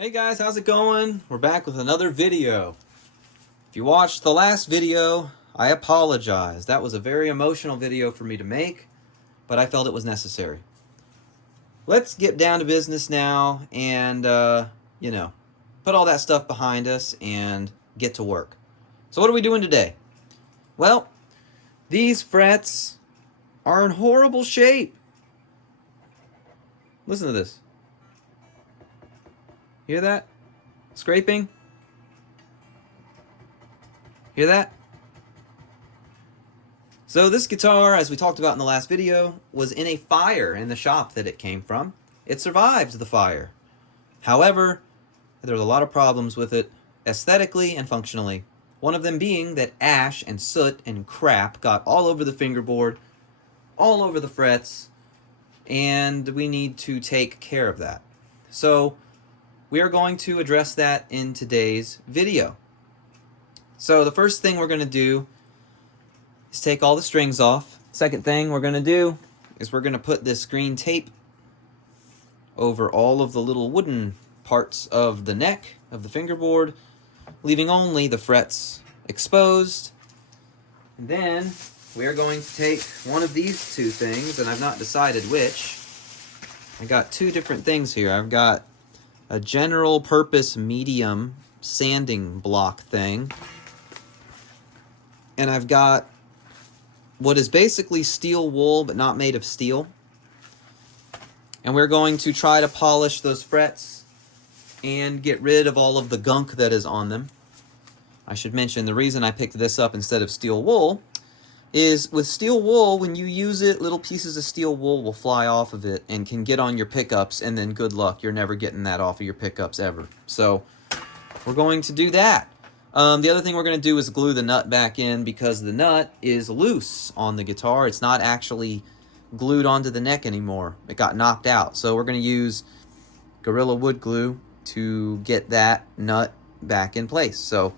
Hey guys, how's it going? We're back with another video. If you watched the last video, I apologize. That was a very emotional video for me to make, but I felt it was necessary. Let's get down to business now and, put all that stuff behind us and get to work. So what are we doing today? Well, these frets are in horrible shape. Listen to this. Hear that? Scraping? Hear that? So this guitar, as we talked about in the last video, was in a fire in the shop that it came from. It survived the fire. However, there was a lot of problems with it, aesthetically and functionally. One of them being that ash and soot and crap got all over the fingerboard, all over the frets, and we need to take care of that. So we are going to address that in today's video. So the first thing we're going to do is take all the strings off. Second thing we're going to do is we're going to put this green tape over all of the little wooden parts of the neck of the fingerboard, leaving only the frets exposed. And then we are going to take one of these two things, and I've not decided which. I got two different things here. I've got a general purpose medium sanding block thing, and I've got what is basically steel wool but not made of steel, and we're going to try to polish those frets and get rid of all of the gunk that is on them. I should mention the reason I picked this up instead of steel wool is with steel wool, when you use it, little pieces of steel wool will fly off of it and can get on your pickups, and then good luck, you're never getting that off of your pickups ever. So we're going to do that. The other thing we're going to do is glue the nut back in, because the nut is loose on the guitar. It's not actually glued onto the neck anymore. It got knocked out. So we're going to use Gorilla Wood Glue to get that nut back in place. So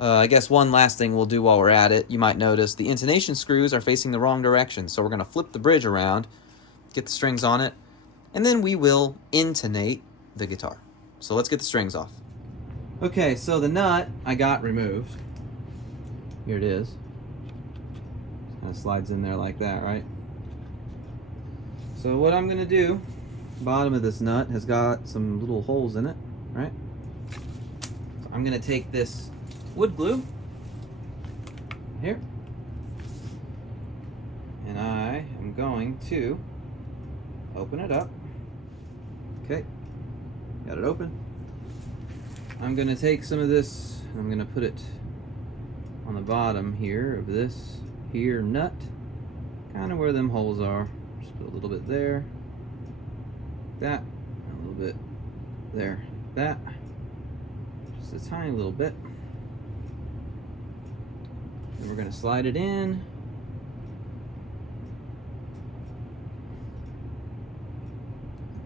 I guess one last thing we'll do while we're at it, you might notice the intonation screws are facing the wrong direction. So we're going to flip the bridge around, get the strings on it, and then we will intonate the guitar. So let's get the strings off. Okay, so the nut I got removed. Here it is. Kind of slides in there like that, right? So what I'm going to do, the bottom of this nut has got some little holes in it, right? So I'm going to take this wood glue here, and I am going to open it up. Okay, got it open. I'm going to take some of this, and I'm going to put it on the bottom here of this here nut, kind of where them holes are. Just put a little bit there, that, a little bit there, that, just a tiny little bit. And we're going to slide it in.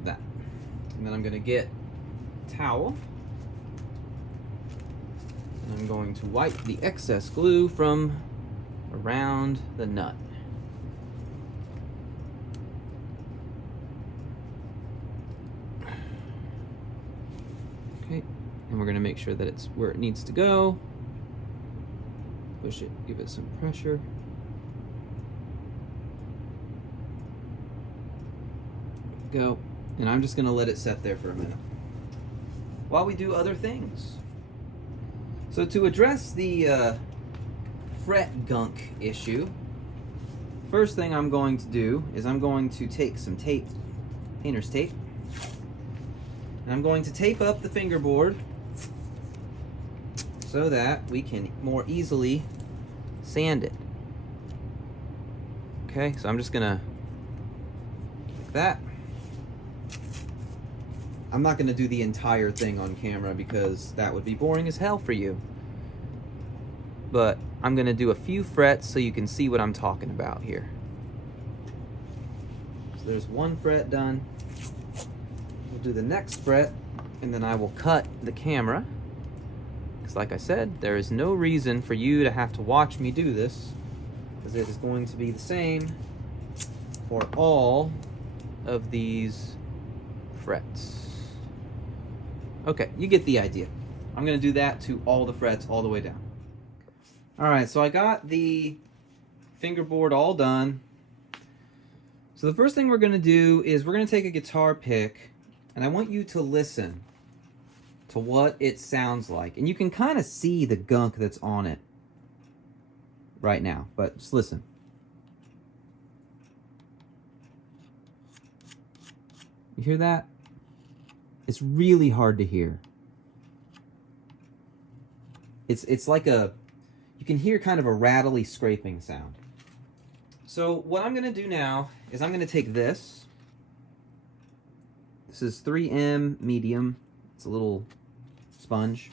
That. And then I'm going to get a towel. And I'm going to wipe the excess glue from around the nut. Okay. And we're going to make sure that it's where it needs to go. Push it, give it some pressure. There we go. And I'm just going to let it set there for a minute while we do other things. So to address the fret gunk issue, first thing I'm going to do is I'm going to take some tape, painter's tape, and I'm going to tape up the fingerboard so that we can more easily sand it. Okay, so I'm just gonna like that. I'm not gonna do the entire thing on camera because that would be boring as hell for you. But I'm gonna do a few frets so you can see what I'm talking about here. So there's one fret done. We'll do the next fret, and then I will cut the camera. Like I said, there is no reason for you to have to watch me do this, because it is going to be the same for all of these frets. Okay, you get the idea. I'm gonna do that to all the frets all the way down. All right, so I got the fingerboard all done. So the first thing we're gonna do is we're gonna take a guitar pick, and I want you to listen to what it sounds like. And you can kind of see the gunk that's on it right now, but just listen. You hear that? It's really hard to hear. It's like you can hear kind of a rattly scraping sound. So what I'm gonna do now is I'm gonna take this. This is 3M medium. It's a little sponge.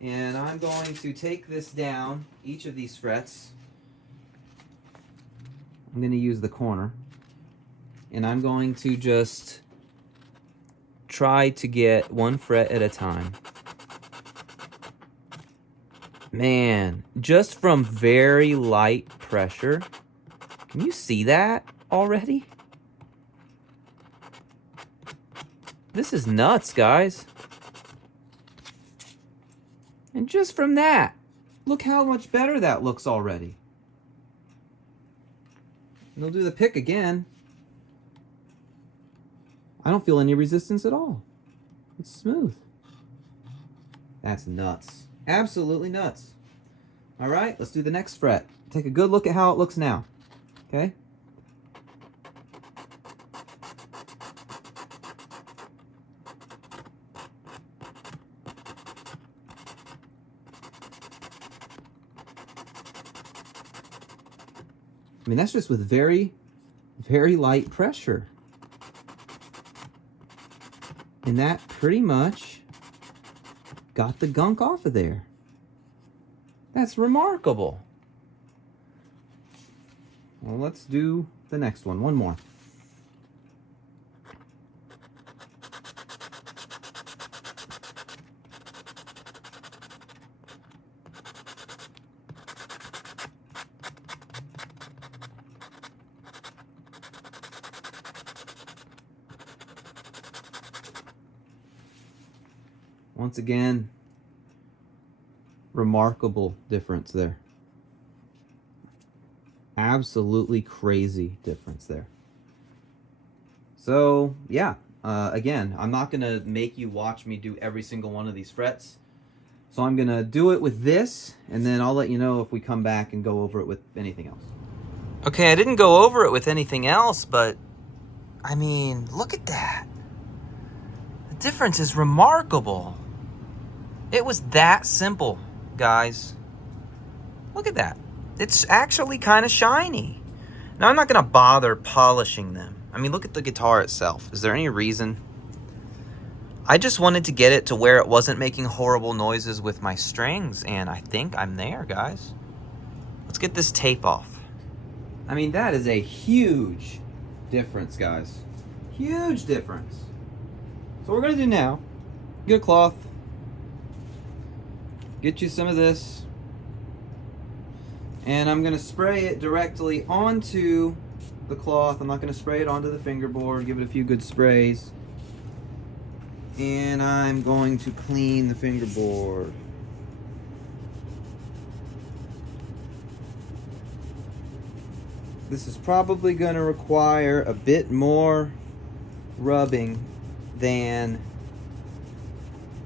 And I'm going to take this down, each of these frets. I'm gonna use the corner. And I'm going to just try to get one fret at a time. Man, just from very light pressure. Can you see that already? This is nuts, guys. And just from that, look how much better that looks already. And we'll do the pick again. I don't feel any resistance at all. It's smooth. That's nuts. Absolutely nuts. All right, let's do the next fret. Take a good look at how it looks now. Okay? I mean, that's just with very, very light pressure. And that pretty much got the gunk off of there. That's remarkable. Well, let's do the next one. One more. Once again, remarkable difference there. Absolutely crazy difference there. So, yeah, again, I'm not going to make you watch me do every single one of these frets. So I'm going to do it with this, and then I'll let you know if we come back and go over it with anything else. Okay, I didn't go over it with anything else, but, I mean, look at that. The difference is remarkable. It was that simple, guys. Look at that. It's actually kind of shiny. Now, I'm not going to bother polishing them. I mean, look at the guitar itself. Is there any reason? I just wanted to get it to where it wasn't making horrible noises with my strings, and I think I'm there, guys. Let's get this tape off. I mean, that is a huge difference, guys. Huge difference. So what we're going to do now, get a cloth, get you some of this, and I'm going to spray it directly onto the cloth. I'm not going to spray it onto the fingerboard. Give it a few good sprays. And I'm going to clean the fingerboard. This is probably going to require a bit more rubbing than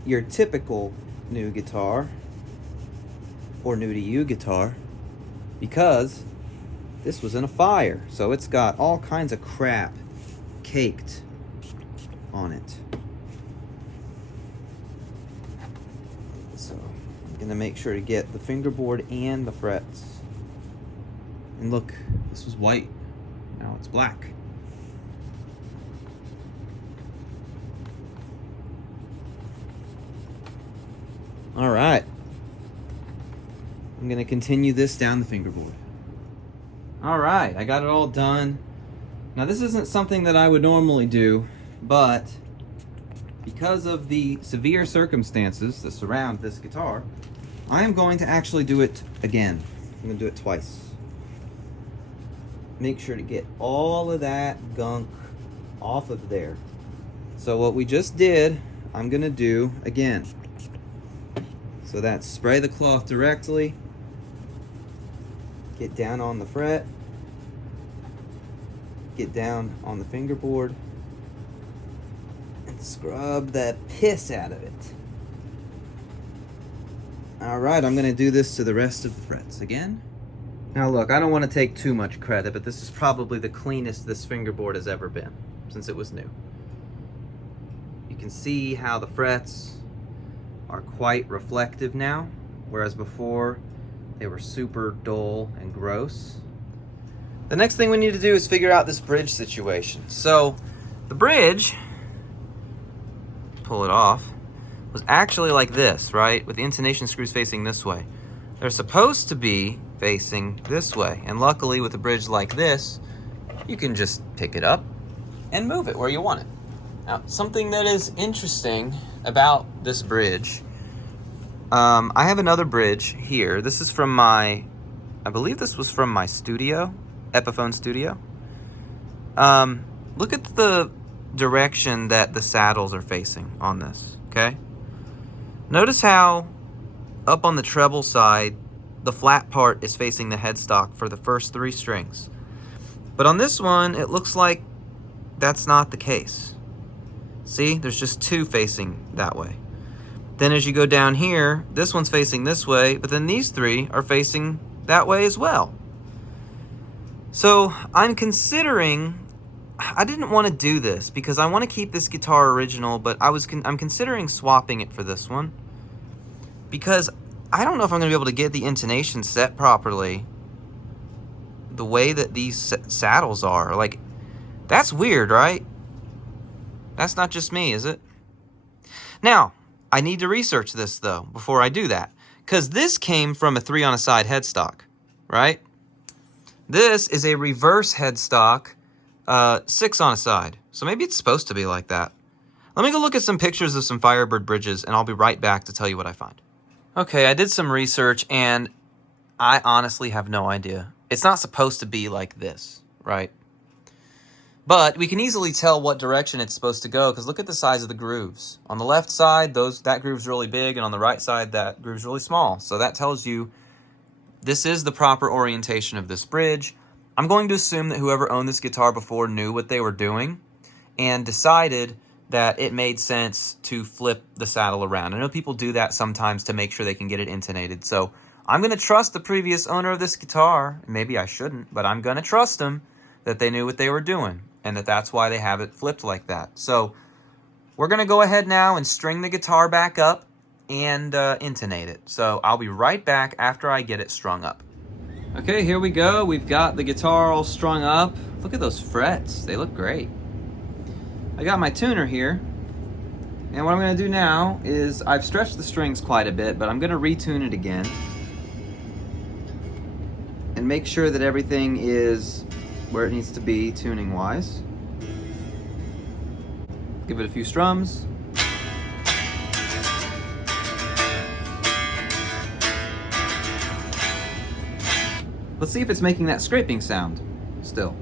your typical new guitar or new to you guitar, because this was in a fire, so it's got all kinds of crap caked on it. So I'm gonna make sure to get the fingerboard and the frets. And look, this was white, now it's black. All right, I'm gonna continue this down the fingerboard. All right, I got it all done. Now this isn't something that I would normally do, but because of the severe circumstances that surround this guitar, I am going to actually do it again. I'm gonna do it twice. Make sure to get all of that gunk off of there. So what we just did, I'm gonna do again. So that's spray the cloth directly, get down on the fret, get down on the fingerboard, and scrub the piss out of it. Alright, I'm gonna do this to the rest of the frets again. Now look, I don't want to take too much credit, but this is probably the cleanest this fingerboard has ever been since it was new. You can see how the frets are quite reflective now, whereas before they were super dull and gross. The next thing we need to do is figure out this bridge situation. So the bridge, pull it off, was actually like this, right? With the intonation screws facing this way. They're supposed to be facing this way. And luckily with a bridge like this, you can just pick it up and move it where you want it. Now, something that is interesting about this bridge, I have another bridge here. This is from my, I believe this was from my studio, Epiphone studio. Look at the direction that the saddles are facing on this, okay? Notice how up on the treble side, the flat part is facing the headstock for the first 3 strings. But on this one, it looks like that's not the case. See, there's just 2 facing that way. Then as you go down here, this one's facing this way, but then these 3 are facing that way as well. So I'm considering, I didn't want to do this because I want to keep this guitar original, but I'm considering swapping it for this one because I don't know if I'm going to be able to get the intonation set properly the way that these saddles are. Like, that's weird, right? That's not just me, is it? Now, I need to research this, though, before I do that. Because this came from a 3-on-a-side headstock, right? This is a reverse headstock, 6-on-a-side. So maybe it's supposed to be like that. Let me go look at some pictures of some Firebird bridges, and I'll be right back to tell you what I find. Okay, I did some research, and I honestly have no idea. It's not supposed to be like this, right? But we can easily tell what direction it's supposed to go, because look at the size of the grooves. On the left side, that groove's really big, and on the right side, that groove's really small. So that tells you this is the proper orientation of this bridge. I'm going to assume that whoever owned this guitar before knew what they were doing and decided that it made sense to flip the saddle around. I know people do that sometimes to make sure they can get it intonated. So I'm going to trust the previous owner of this guitar. Maybe I shouldn't, but I'm going to trust them that they knew what they were doing and that's why they have it flipped like that. So we're going to go ahead now and string the guitar back up and intonate it. So I'll be right back after I get it strung up. Okay, here we go. We've got the guitar all strung up. Look at those frets. They look great. I got my tuner here, and what I'm going to do now is I've stretched the strings quite a bit, but I'm going to retune it again and make sure that everything is where it needs to be tuning wise. Give it a few strums. Let's see if it's making that scraping sound still.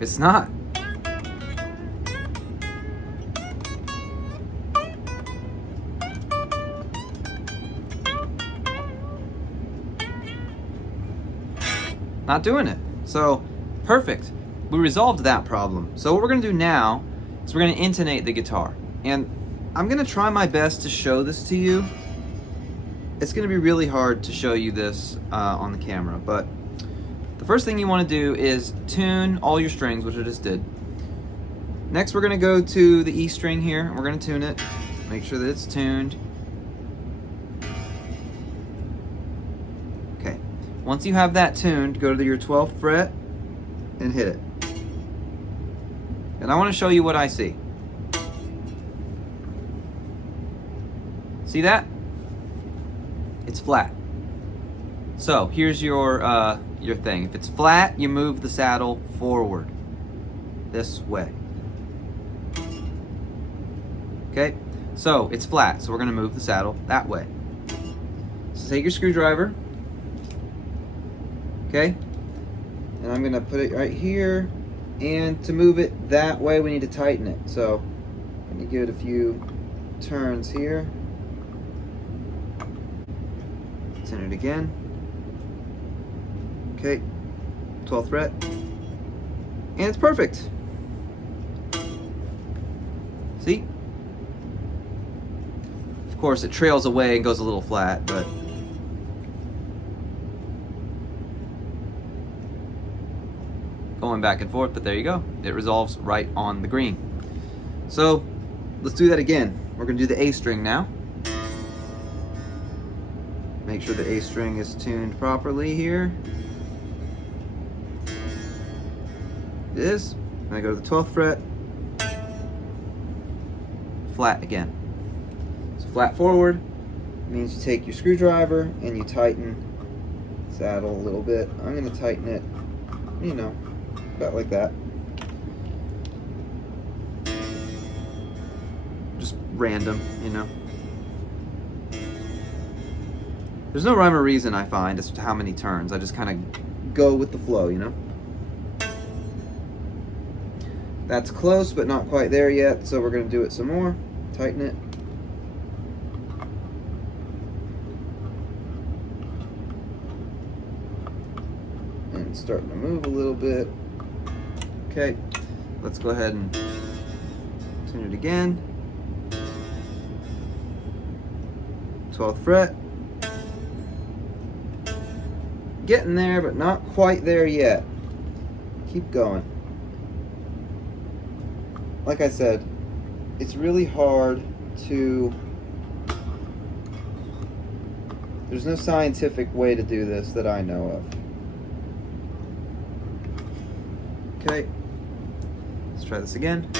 It's not. Not doing it. So, perfect. We resolved that problem. So what we're going to do now is we're going to intonate the guitar. And I'm going to try my best to show this to you. It's going to be really hard to show you this on the camera, but the first thing you want to do is tune all your strings, which I just did. Next, we're going to go to the E string here, and we're going to tune it. Make sure that it's tuned. Okay. Once you have that tuned, go to your 12th fret and hit it. And I want to show you what I see. See that? It's flat. So here's your thing. If it's flat, you move the saddle forward this way. Okay, so it's flat, so we're going to move the saddle that way. So take your screwdriver, okay, and I'm gonna put it right here, and to move it that way we need to tighten it. So I'm gonna give it a few turns here. Turn it again. Okay, 12th fret, and it's perfect. See? Of course, it trails away and goes a little flat, but going back and forth, but there you go. It resolves right on the green. So let's do that again. We're going to do the A string now. Make sure the A string is tuned properly here. It is. And I go to the 12th fret. Flat again. So flat forward means you take your screwdriver and you tighten the saddle a little bit. I'm going to tighten it, you know, about like that. Just random, you know. There's no rhyme or reason, I find, as to how many turns. I just kind of go with the flow, you know. That's close, but not quite there yet, so we're going to do it some more. Tighten it. And it's starting to move a little bit. Okay, let's go ahead and tune it again. 12th fret. Getting there, but not quite there yet. Keep going. Like I said, it's really hard to... There's no scientific way to do this that I know of. Okay, let's try this again.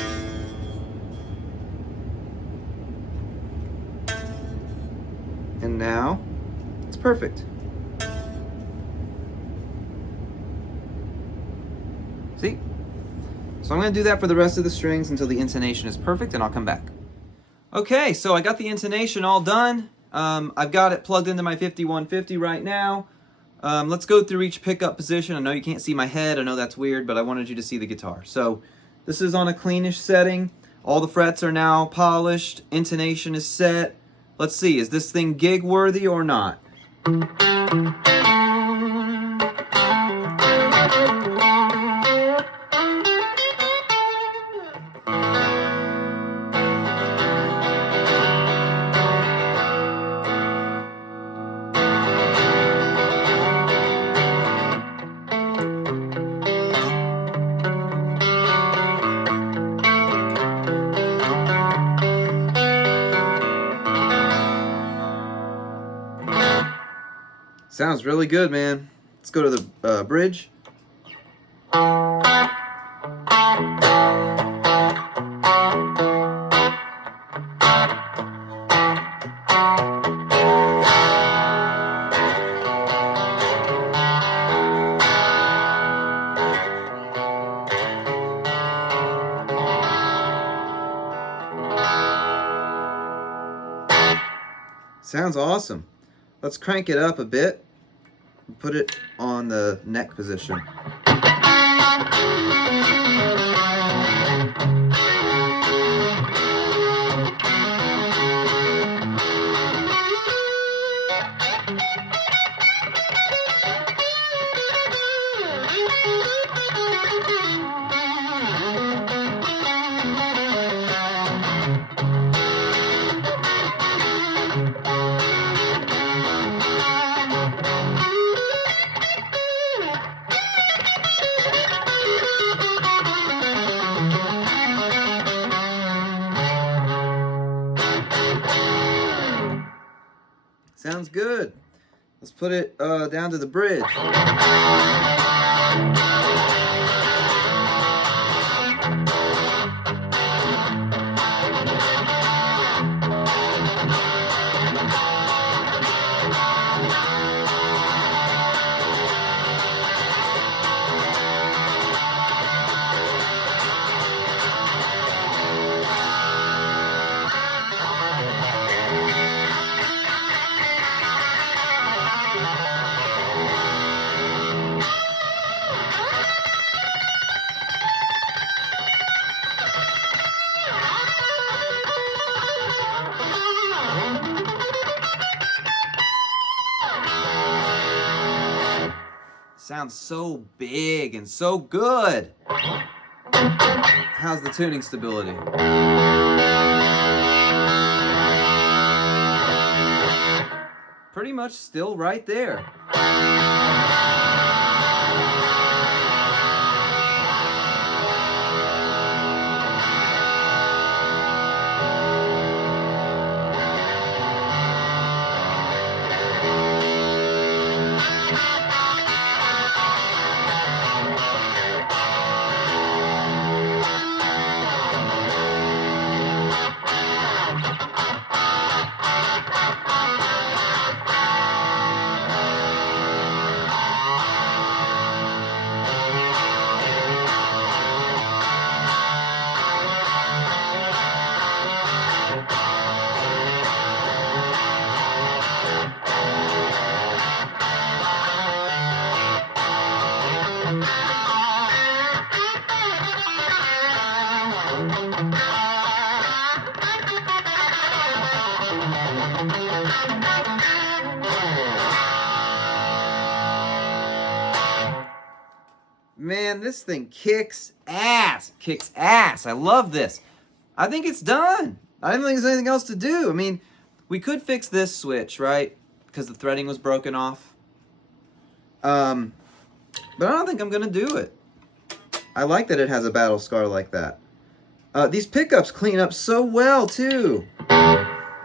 And now, it's perfect. See? So I'm going to do that for the rest of the strings until the intonation is perfect, and I'll come back. Okay, so I got the intonation all done. I've got it plugged into my 5150 right now. Let's go through each pickup position. I know you can't see my head. I know that's weird, but I wanted you to see the guitar. So this is on a cleanish setting. All the frets are now polished. Intonation is set. Let's see, is this thing gig worthy or not? Sounds really good, man. Let's go to the bridge. Sounds awesome. Let's crank it up a bit and put it on the neck position. Sounds good. Let's put it down to the bridge. sounds so big and so good. How's the tuning stability? Pretty much still right there. Man, this thing kicks ass. Kicks ass. I love this. I think it's done. I don't think there's anything else to do. I mean, we could fix this switch, right? Because the threading was broken off. But I don't think I'm going to do it. I like that it has a battle scar like that. These pickups clean up so well, too.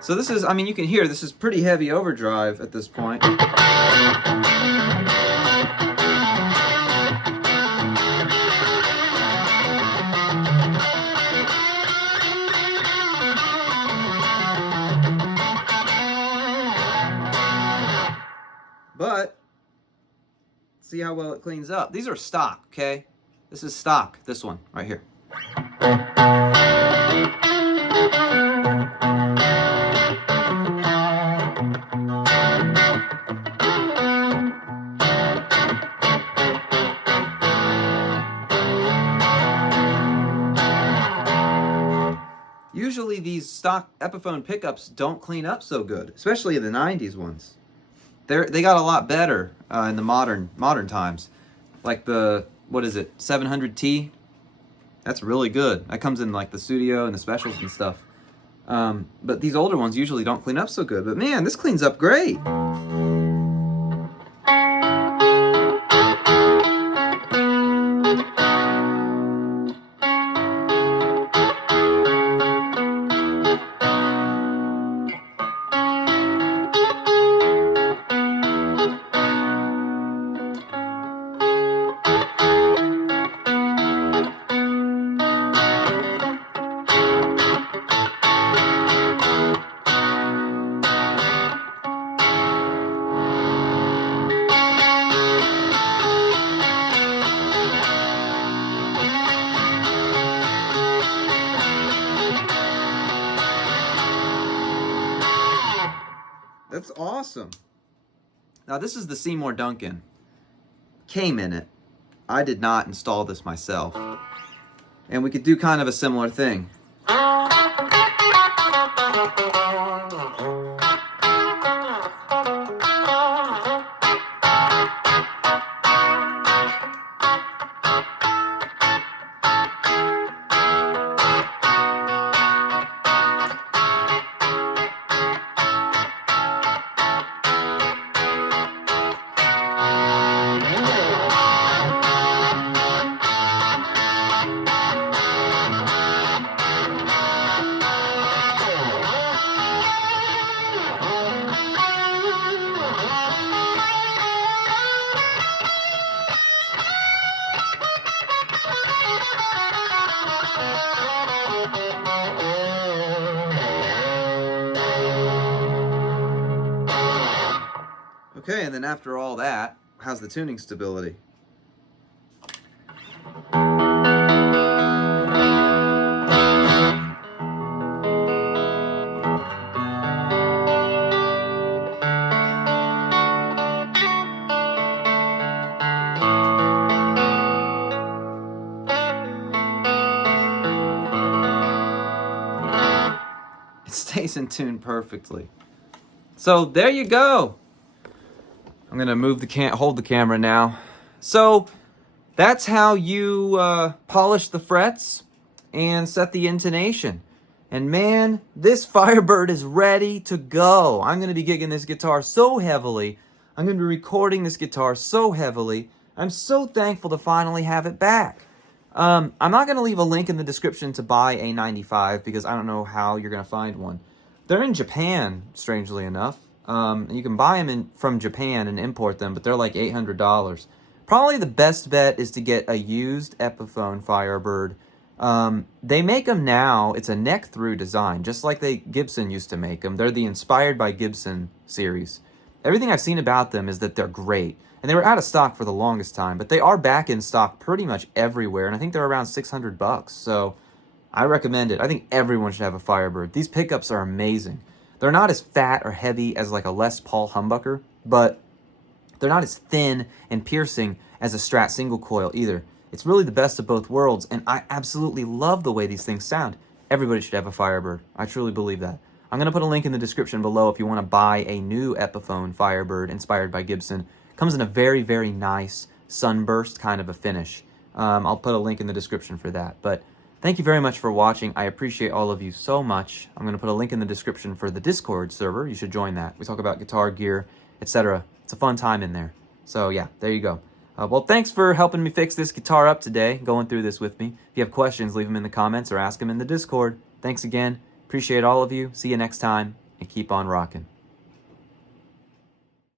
So this is, I mean, you can hear this is pretty heavy overdrive at this point. But, see how well it cleans up. These are stock, okay? This is stock, this one, right here. Usually these stock Epiphone pickups don't clean up so good, especially the 90s ones. They got a lot better in the modern times. Like the, what is it, 700T? That's really good. That comes in like the studio and the specials and stuff. But these older ones usually don't clean up so good. But man, this cleans up great. That's awesome. Now this is the Seymour Duncan. Came in it. I did not install this myself. And we could do kind of a similar thing. Okay, and then after all that, how's the tuning stability? It stays in tune perfectly. So there you go. I'm gonna hold the camera now So that's how you polish the frets and set the intonation. And man, this Firebird is ready to go. I'm going to be gigging this guitar so heavily. I'm going to be recording this guitar so heavily. I'm so thankful to finally have it back. I'm not going to leave a link in the description to buy a 95 because I don't know how you're going to find one. They're in Japan, strangely enough. And you can buy them from Japan and import them, but they're like $800. Probably the best bet is to get a used Epiphone Firebird. They make them now. It's a neck-through design, just like Gibson used to make them. They're the Inspired by Gibson series. Everything I've seen about them is that they're great. And they were out of stock for the longest time, but they are back in stock pretty much everywhere, and I think they're around $600. So I recommend it. I think everyone should have a Firebird. These pickups are amazing. They're not as fat or heavy as like a Les Paul humbucker, but they're not as thin and piercing as a Strat single coil either. It's really the best of both worlds, and I absolutely love the way these things sound. Everybody should have a Firebird. I truly believe that. I'm going to put a link in the description below if you want to buy a new Epiphone Firebird inspired by Gibson. Comes in a very, very nice sunburst kind of a finish. I'll put a link in the description for that. But thank you very much for watching. I appreciate all of you so much. I'm going to put a link in the description for the Discord server. You should join that. We talk about guitar gear, etc. It's a fun time in there. So yeah, there you go. Well, thanks for helping me fix this guitar up today, going through this with me. If you have questions, leave them in the comments or ask them in the Discord. Thanks again. Appreciate all of you. See you next time, and keep on rocking.